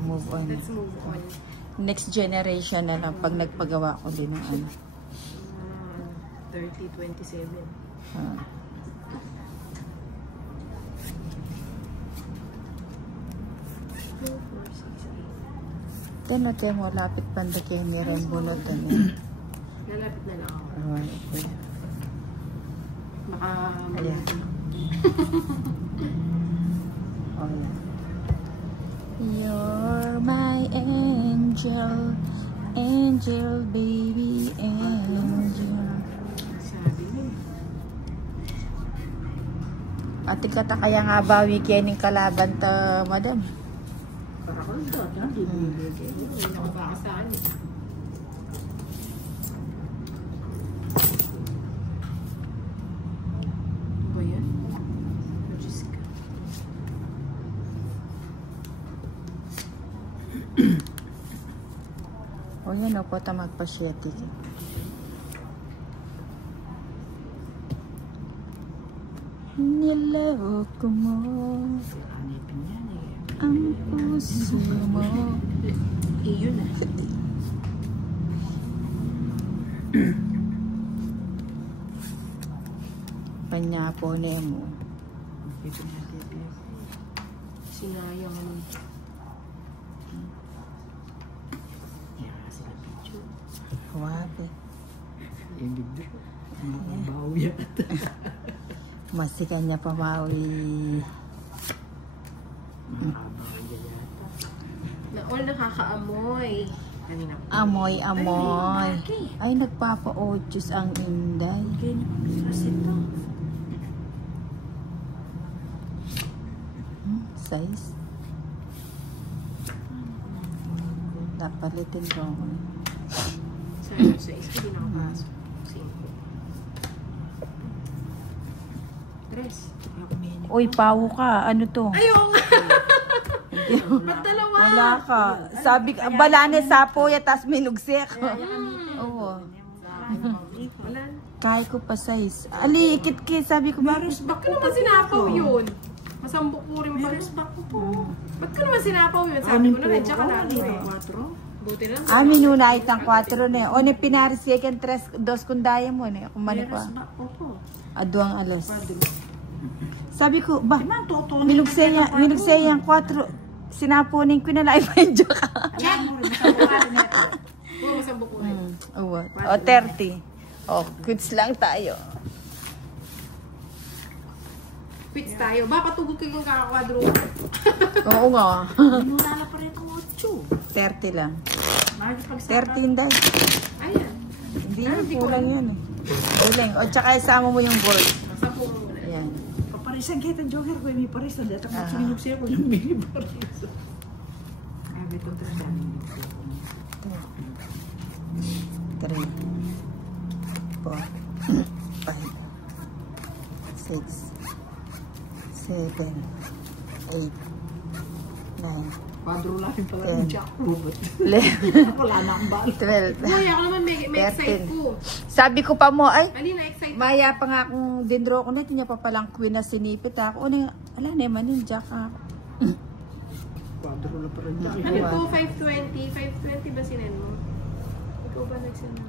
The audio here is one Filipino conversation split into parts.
Move on. Let's move on. Next generation na lang pag nagpagawa ko din ng ano. 30-27. Yan o, mo, lapit panda kayo ni rin bunot. Lalapit na lang ako. Okay. Baka... Ayan. Oh, yeah. You're my angel, angel, baby, angel. Sabi mo. Ate kata kaya nga bawi kayo ng kalaban ta, madam. Para ko lang ito. Hindi ako baka sa akin. Ano ba yan? Diyos ka. O yan o po, magpa-sheti. Niloko mo ang puso mo. Iyon na. Panyapo na mo. Sinayang ano. Wabi. Ibig din. Mabaw yata. Masika niya pamawi. Mabaw yata. All nakakaamoy. Kanina. Amoy, amoy. Ay, nagpapa-ochus ang inday. Kasi ito. Size. Napalitin ko. Sa isa, hindi nakapasok. 5. 3. Uy, pawo ka. Ano to? Ayaw nga! Ba't dalawa? Wala ka. Sabi ka, balane sapo ya, tas minugsik. Oo. Wala. Kaya ko pa size. Ali, ikit-kit. Sabi ko, Maris, Ba't ka naman sinapaw yun? Masambok po rin pa rin. Ba't ka naman sinapaw yun? Sabi ko na, nandiyan ka natin eh. Buti lang. amin una itang 4 na. O, ne pinaris second 3, 2 kundaya mo ne. Kumani ko. Aduang alas. Sabi ko, ba, minugsayang 4. Sinapunin ko na naipendyo ka. Oo, masambok po rin. O, 30. O, goods lang tayo. Quits tayo. Ba, patugod kayo kung kakakwadro. Oo nga. Wala na pa rin itong 8. 30 lang. 13 Pag-30 dahil. Ayan. Hindi yan, kulang yan eh. Uling. O, tsaka isama mo yung gold. Masambok mo muna. Ayan. Paparisan kita joker ko. May paris na dito. Sinunod siya ko yung mini paris. Sabi ito 3, 4, 5, 6, 7, 8, 9, Padro lang pala yung Jack Robert. 11, Wala na ang bal. 12, Uy, ako naman may excite 13. ko. Sabi ko pa mo, ay, Ali, na-excite. maya pa nga akong dindro ko na, tinya pa palang queen na sinipit ako. Ala na, maninjak ako. Padro lang pala yung Jack. Ano po, 520? 520 ba sinend mo? Ikaw ba nagsend mo?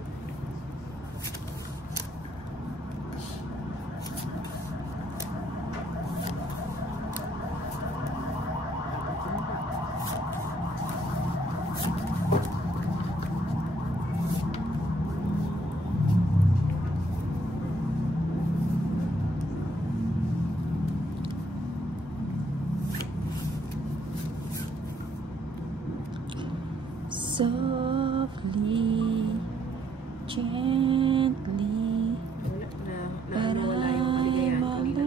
Softly, gently, Wala yung kaligayahan ko nila.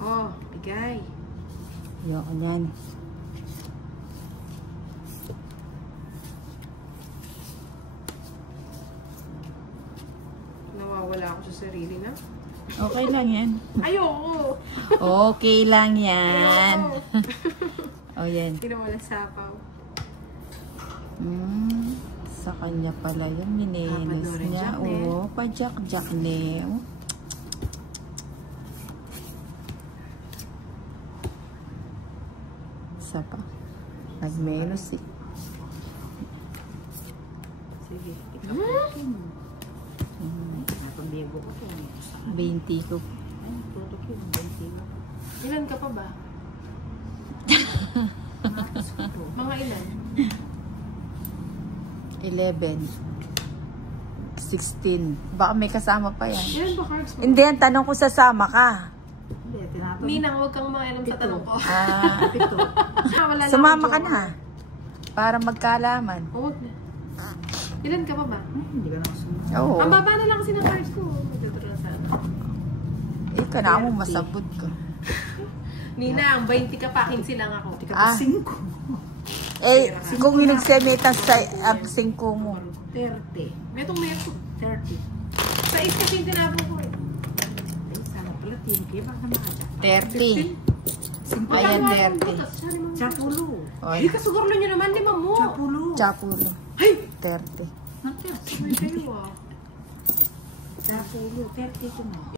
Oh, bigay. Ayoko yan. Nawawala ako sa sarili na. Okay lang yan. Ayoko! Okay lang yan. O yan. Hindi na wala sapaw. Sa kanya pala yung mininis Papadorin niya. Jack, ne? Oo, pa-jack-jack ne. Isa pa. Nag-menos eh. Sige, ikapakin mo. Napambiyago ko po. 20 ko. Ay, tutok yun. 20 ko. Ilan ka pa ba? Mga ilan? 11. 16. Baka may kasama pa yan. Ilan ba cards mo? Hindi, ang tanong ko sasama ka. Hindi, tinatanong. Ninang, huwag kang maalam sa tanong ko. Ah, Pito. Wala na sumama akong ka joke. na. Para magkaalaman. Huwag na. Ilan ka pa ba? Hindi ka na kasunod. Oo. Ang baba na lang kasi ng cards ko. Magdudura sa ano. Ikaw na ako masabot ko. Ninang, 20 ka pa, 15 lang ako. Hindi ka pa 5. Eh, kung inugsemitas sa 5 mo. 30. Metong meto. 30. Sa is kasi yung tinapon ko eh. Ay, sana pala 10K. Baka makadya. 30. Ayan, 30. Chapulo. Oy, Hindi ka siguro nyo naman, 5 mo. Chapulo. Chapulo. Ay! 30. Nandiyan. Ay, kayo ah. Chapulo. 30 ko na.